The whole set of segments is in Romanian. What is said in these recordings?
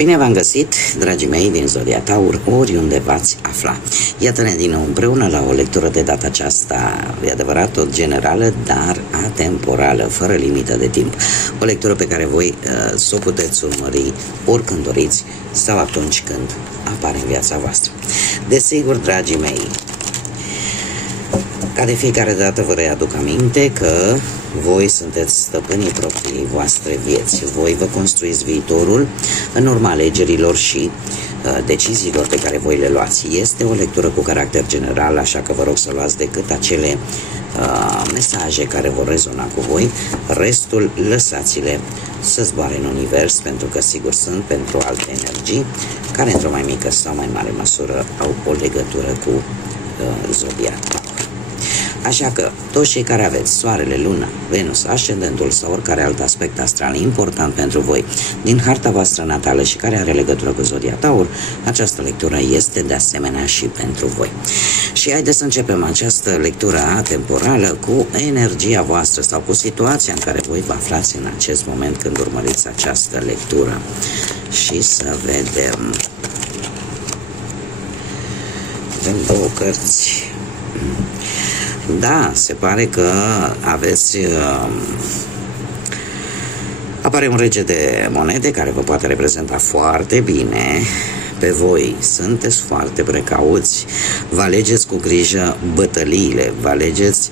Bine v-am găsit, dragii mei din Zodia Taur, oriunde v-ați afla. Iată-ne din nou împreună la o lectură de data aceasta, e adevărat, tot generală, dar atemporală, fără limită de timp. O lectură pe care voi să o puteți urmări oricând doriți sau atunci când apare în viața voastră. Desigur, dragii mei, ca de fiecare dată vă readuc aminte că voi sunteți stăpânii proprii voastre vieți. Voi vă construiți viitorul în urma alegerilor și deciziilor pe care voi le luați. Este o lectură cu caracter general, așa că vă rog să luați decât acele mesaje care vor rezona cu voi. Restul lăsați-le să zboare în univers, pentru că sigur sunt pentru alte energii care într-o mai mică sau mai mare măsură au o legătură cu Zodia Taur. Așa că toți cei care aveți Soarele, Luna, Venus, Ascendentul sau oricare alt aspect astral important pentru voi din harta voastră natală și care are legătură cu Zodia Taur, această lectură este de asemenea și pentru voi. Și haideți să începem această lectură atemporală cu energia voastră sau cu situația în care voi vă aflați în acest moment când urmăriți această lectură. Și să vedem. Avem două cărți. Da, se pare că aveți... apare un rege de monede care vă poate reprezenta foarte bine pe voi. Sunteți foarte precauți, vă alegeți cu grijă bătăliile, vă alegeți,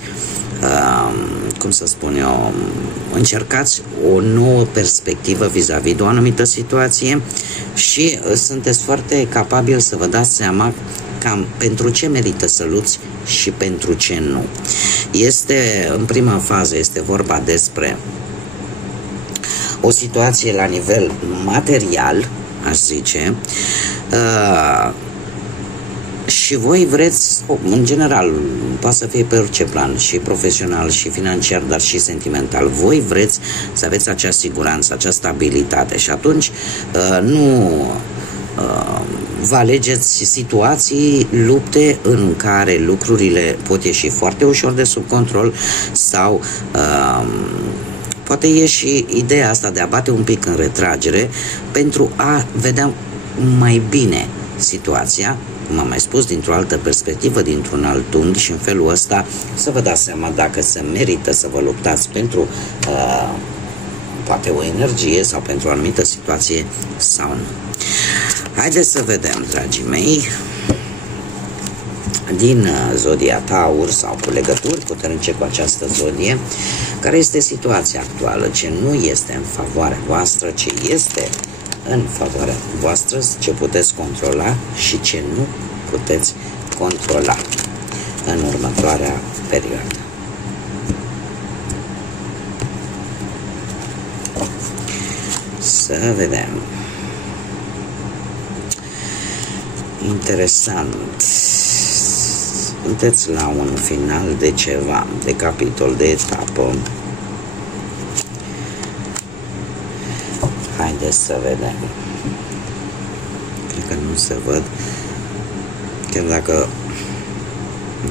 cum să spun eu, încercați o nouă perspectivă vis-a-vis de o anumită situație și sunteți foarte capabili să vă dați seama cam pentru ce merită să lupți și pentru ce nu. Este, în prima fază, este vorba despre o situație la nivel material, aș zice, și voi vreți, în general, poate să fie pe orice plan, și profesional, și financiar, dar și sentimental, voi vreți să aveți acea siguranță, acea stabilitate și atunci nu... vă alegeți situații, lupte în care lucrurile pot ieși foarte ușor de sub control sau poate ieși ideea asta de a bate un pic în retragere pentru a vedea mai bine situația, cum am mai spus, dintr-o altă perspectivă, dintr-un alt unghi și în felul ăsta să vă dați seama dacă se merită să vă luptați pentru poate o energie sau pentru o anumită situație sau nu. Haideți să vedem, dragii mei, din Zodia Taur sau cu legături puternice cu această zodie, care este situația actuală, ce nu este în favoarea voastră, ce este în favoarea voastră, ce puteți controla și ce nu puteți controla în următoarea perioadă. Să vedem. Interesant. Sunteți la un final de ceva, de capitol, de etapă. Haideți să vedem. Cred că nu se văd. Chiar dacă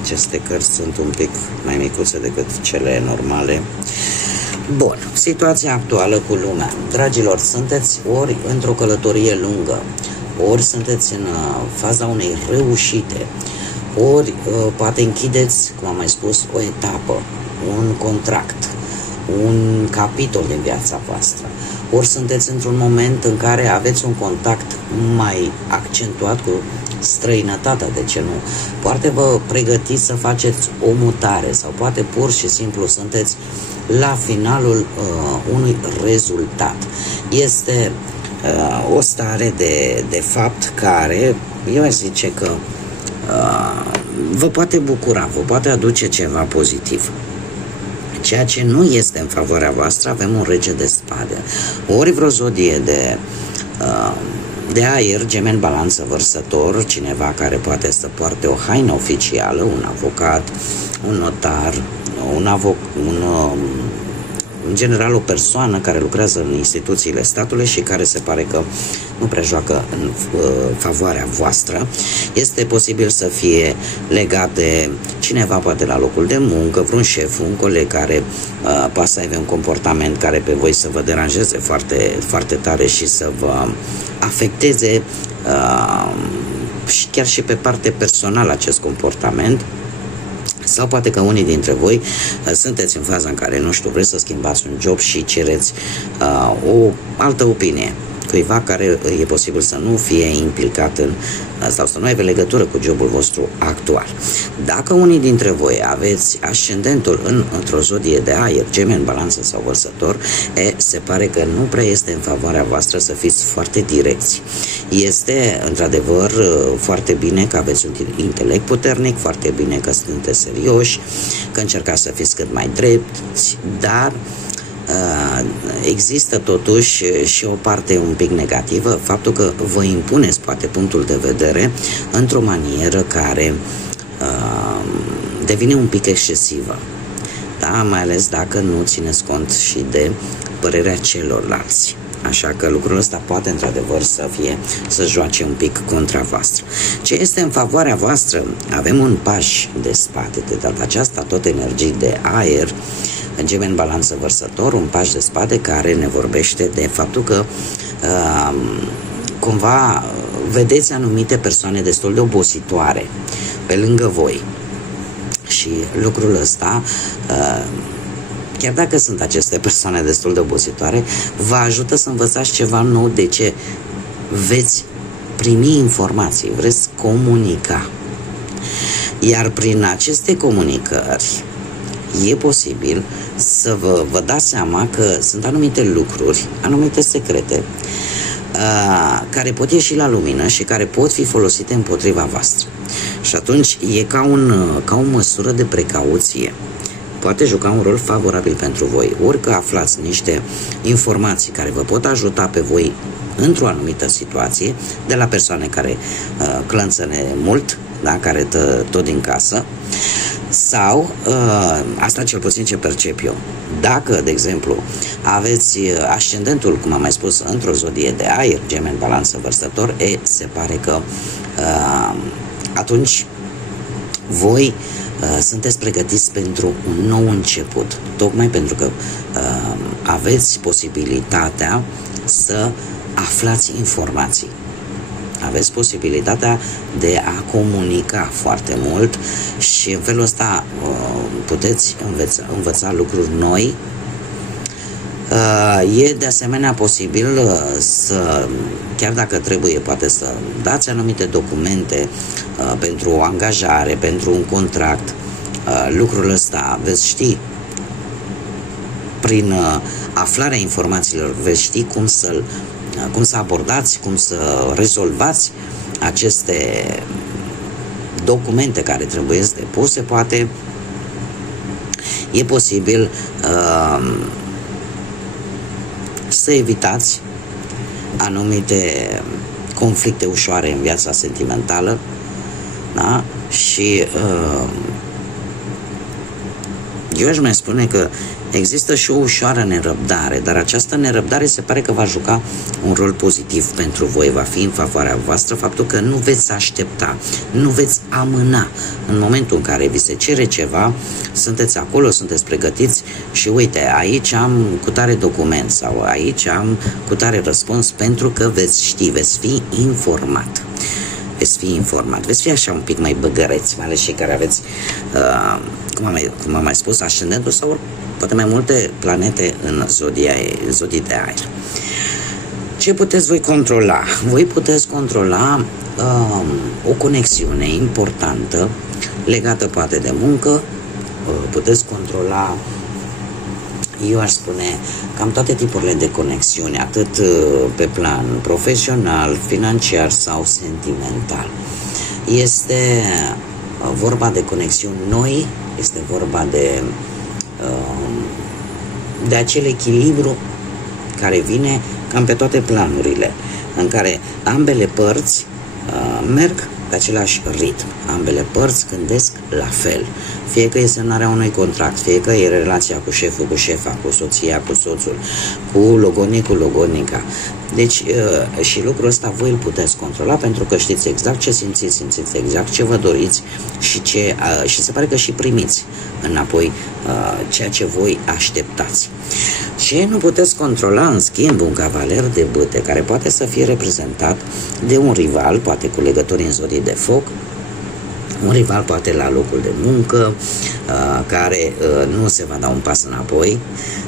aceste cărți sunt un pic mai micuțe decât cele normale. Bun, situația actuală cu lumea. Dragilor, sunteți ori într-o călătorie lungă, ori sunteți în faza unei reușite, ori poate închideți, cum am mai spus, o etapă, un contract, un capitol din viața voastră, ori sunteți într-un moment în care aveți un contact mai accentuat cu străinătatea, de ce nu? Poate vă pregătiți să faceți o mutare sau poate pur și simplu sunteți la finalul unui rezultat. Este o stare de fapt care, eu aș zice că vă poate bucura, vă poate aduce ceva pozitiv. Ceea ce nu este în favoarea voastră, avem un rege de spade, ori vreo zodie de aer, Gemeni, Balanță, Vărsător, cineva care poate să poarte o haină oficială, un avocat, un notar, în general o persoană care lucrează în instituțiile statului și care se pare că nu prea joacă în favoarea voastră. Este posibil să fie legat de cineva poate la locul de muncă, vreun șef, un coleg care poate să aibă un comportament care pe voi să vă deranjeze foarte, foarte tare și să vă afecteze și chiar și pe parte personală acest comportament. Sau poate că unii dintre voi sunteți în faza în care, nu știu, vreți să schimbați un job și cereți o altă opinie cuiva care e posibil să nu fie implicat în sau să nu aibă legătură cu jobul vostru actual. Dacă unii dintre voi aveți ascendentul într-o zodie de aer, Gemeni, Balanță sau Vărsător, se pare că nu prea este în favoarea voastră să fiți foarte direcți. Este într-adevăr foarte bine că aveți un intelect puternic, foarte bine că sunteți serioși, că încercați să fiți cât mai drepți, dar există totuși și o parte un pic negativă, faptul că vă impuneți poate punctul de vedere într-o manieră care devine un pic excesivă, da? Mai ales dacă nu țineți cont și de părerea celorlalți. Așa că lucrul ăsta poate într-adevăr să joace un pic contra voastră. Ce este în favoarea voastră? Avem un paș de spate, de data aceasta tot energii de aer, în Gemeni, Balanță, Vărsător, un paș de spate care ne vorbește de faptul că cumva vedeți anumite persoane destul de obositoare pe lângă voi și lucrul ăsta, chiar dacă sunt aceste persoane destul de obositoare, vă ajută să învățați ceva nou. De ce? Veți primi informații, vreți comunica, iar prin aceste comunicări e posibil să vă dați seama că sunt anumite lucruri, anumite secrete care pot ieși la lumină și care pot fi folosite împotriva voastră. Și atunci e ca o măsură de precauție. Poate juca un rol favorabil pentru voi. Ori că aflați niște informații care vă pot ajuta pe voi într-o anumită situație, de la persoane care clănțăne mult, da, care tot din casă, sau, asta cel puțin ce percep eu, dacă, de exemplu, aveți ascendentul, cum am mai spus, într-o zodie de aer, Gemeni, Balanță, Vărsător, se pare că atunci voi sunteți pregătiți pentru un nou început, tocmai pentru că aveți posibilitatea să aflați informații. Aveți posibilitatea de a comunica foarte mult și în felul ăsta puteți învăța lucruri noi. E de asemenea posibil să, chiar dacă trebuie, poate să dați anumite documente pentru o angajare, pentru un contract. Lucrul ăsta veți ști, prin aflarea informațiilor, veți ști cum să abordați, cum să rezolvați aceste documente care trebuie depuse. Poate e posibil să evitați anumite conflicte ușoare în viața sentimentală, da? Și eu aș mai spune că există și o ușoară nerăbdare, dar această nerăbdare se pare că va juca un rol pozitiv pentru voi, va fi în favoarea voastră faptul că nu veți aștepta, nu veți amâna. În momentul în care vi se cere ceva, sunteți acolo, sunteți pregătiți și uite, aici am cutare document sau aici am cutare răspuns, pentru că veți ști, veți fi informat. Veți fi informat, veți fi așa un pic mai băgăreți, mai ales cei care aveți, cum am mai spus, ascendentul sau poate mai multe planete în zodii de aer. Ce puteți voi controla? Voi puteți controla o conexiune importantă legată poate de muncă, puteți controla, eu aș spune, cam toate tipurile de conexiuni, atât pe plan profesional, financiar sau sentimental. Este vorba de conexiuni noi, este vorba de acel echilibru care vine cam pe toate planurile, în care ambele părți merg pe același ritm, ambele părți gândesc la fel. fie că e semnarea unui contract, fie că e relația cu șeful, cu șefa, cu soția, cu soțul, cu logodnicul, logodnica. Deci și lucrul ăsta voi îl puteți controla, pentru că știți exact ce simțiți exact ce vă doriți și se pare că și primiți înapoi ceea ce voi așteptați. Ce nu puteți controla, în schimb, un cavaler de bâte, care poate să fie reprezentat de un rival, poate cu legături în zodii de foc, un rival poate la locul de muncă, care nu se va da un pas înapoi,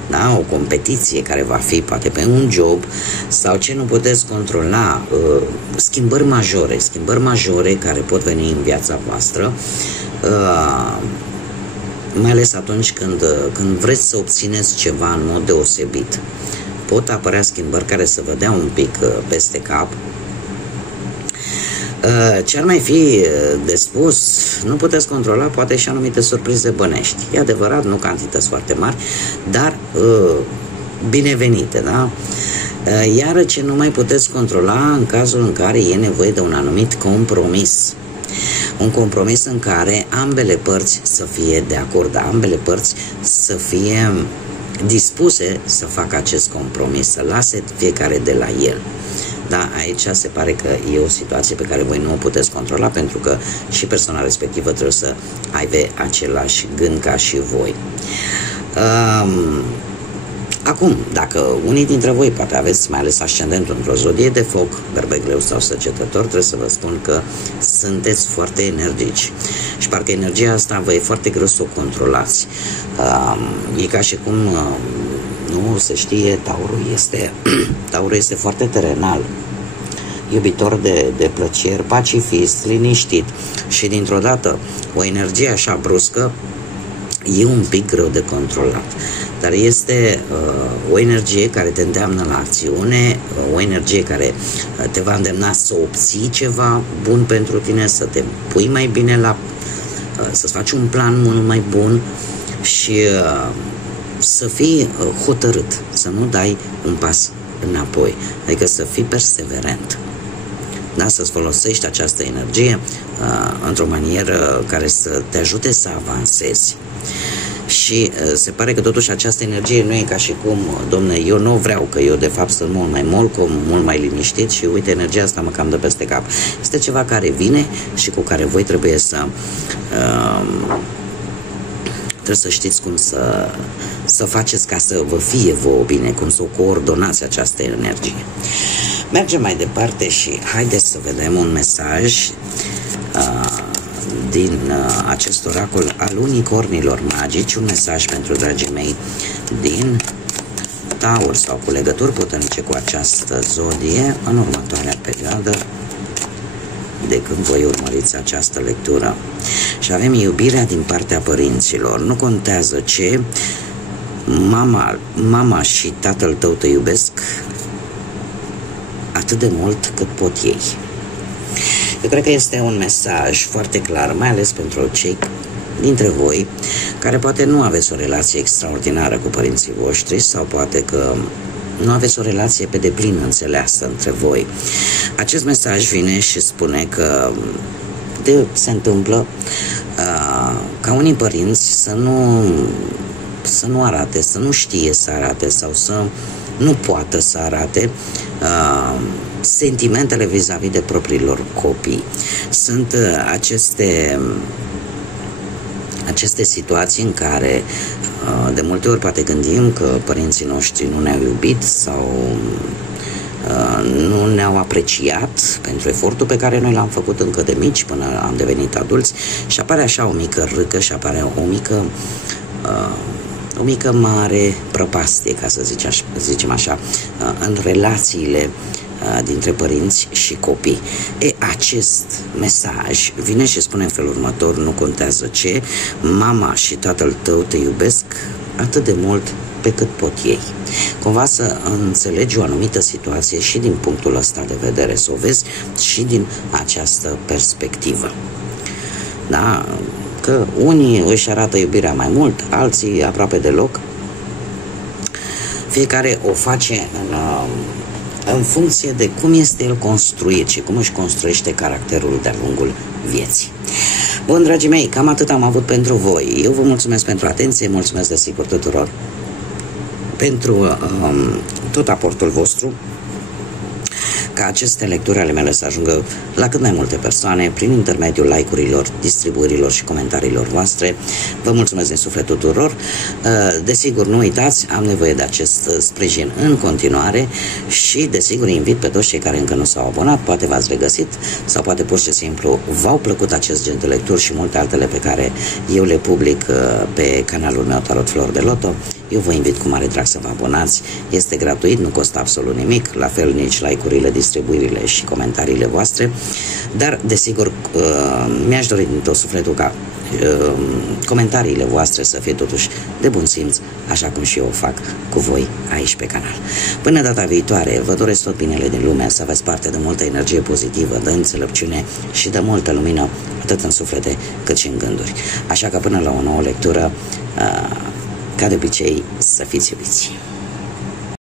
da? O competiție care va fi poate pe un job, sau ce nu puteți controla, schimbări majore care pot veni în viața voastră, mai ales atunci când vreți să obțineți ceva în mod deosebit. Pot apărea schimbări care să vă dea un pic peste cap. Ce ar mai fi de spus, nu puteți controla poate și anumite surprize bănești. E adevărat, nu cantități foarte mari, dar binevenite, da? Iar ce nu mai puteți controla în cazul în care e nevoie de un anumit compromis. Un compromis în care ambele părți să fie de acord, ambele părți să fie dispuse să facă acest compromis, să lase fiecare de la el. Da, aici se pare că e o situație pe care voi nu o puteți controla, pentru că și persoana respectivă trebuie să aibă același gând ca și voi. Acum, dacă unii dintre voi poate aveți mai ales ascendentul într-o zodie de foc, berbegleu sau săgetător, trebuie să vă spun că sunteți foarte energici și parcă energia asta vă e foarte greu să o controlați. E ca și cum, nu se știe, Taurul este foarte terenal, iubitor de plăceri, pacifist, liniștit, și dintr-o dată o energie așa bruscă e un pic greu de controlat, dar este o energie care te îndeamnă la acțiune, o energie care te va îndemna să obții ceva bun pentru tine, să te pui mai bine să-ți faci un plan mult mai bun și să fii hotărât, să nu dai un pas înapoi, adică să fii perseverent. Da? Să-ți folosești această energie într-o manieră care să te ajute să avansezi. Și se pare că totuși această energie nu e ca și cum, domne, eu nu vreau, că eu de fapt sunt mult mai molcom, mult mai liniștit și uite, energia asta mă cam dă peste cap. Este ceva care vine și cu care voi trebuie să știți cum să faceți ca să vă fie vouă bine, cum să o coordonați această energie. Mergem mai departe și haideți să vedem un mesaj din acest oracol al unicornilor magici, un mesaj pentru dragii mei din Taur sau cu legături puternice cu această zodie în următoarea perioadă de când voi urmăriți această lectură. Și avem iubirea din partea părinților. Nu contează ce, mama și tatăl tău te iubesc atât de mult cât pot ei. Eu cred că este un mesaj foarte clar, mai ales pentru cei dintre voi care poate nu aveți o relație extraordinară cu părinții voștri sau poate că nu aveți o relație pe deplin înțeleasă între voi. Acest mesaj vine și spune că se întâmplă ca unii părinți să nu arate, să nu știe să arate sau să nu poată să arate sentimentele vis-a-vis de propriilor copii. Sunt aceste situații în care de multe ori poate gândim că părinții noștri nu ne-au iubit sau nu ne-au apreciat pentru efortul pe care noi l-am făcut încă de mici până am devenit adulți și apare așa o mică râcă și apare o mică mare prăpastie, ca să zicem așa, în relațiile dintre părinți și copii. Acest mesaj vine și spune în felul următor: nu contează ce, mama și tatăl tău te iubesc atât de mult pe cât pot ei. Cumva să înțelegi o anumită situație și din punctul ăsta de vedere, să o vezi și din această perspectivă. Da? Că unii își arată iubirea mai mult, alții aproape deloc. Fiecare o face în funcție de cum este el construit și cum își construiește caracterul de-a lungul vieții. Bun, dragii mei, cam atât am avut pentru voi. Eu vă mulțumesc pentru atenție, mulțumesc desigur tuturor pentru tot aportul vostru, ca aceste lecturi ale mele să ajungă la cât mai multe persoane prin intermediul like-urilor, distribuirilor și comentariilor voastre. Vă mulțumesc din suflet tuturor. Desigur, nu uitați, am nevoie de acest sprijin în continuare și desigur invit pe toți cei care încă nu s-au abonat, poate v-ați regăsit sau poate pur și simplu v-au plăcut acest gen de lecturi și multe altele pe care eu le public pe canalul meu Tarot Flori de Loto. Eu vă invit cu mare drag să vă abonați, este gratuit, nu costă absolut nimic, la fel nici like-urile, distribuirile și comentariile voastre, dar desigur mi-aș dori din tot sufletul ca comentariile voastre să fie totuși de bun simț, așa cum și eu o fac cu voi aici pe canal. Până data viitoare, vă doresc tot binele din lume, să aveți parte de multă energie pozitivă, de înțelepciune și de multă lumină, atât în suflete cât și în gânduri. Așa că până la o nouă lectură, ca de obicei, să fiți iubiți.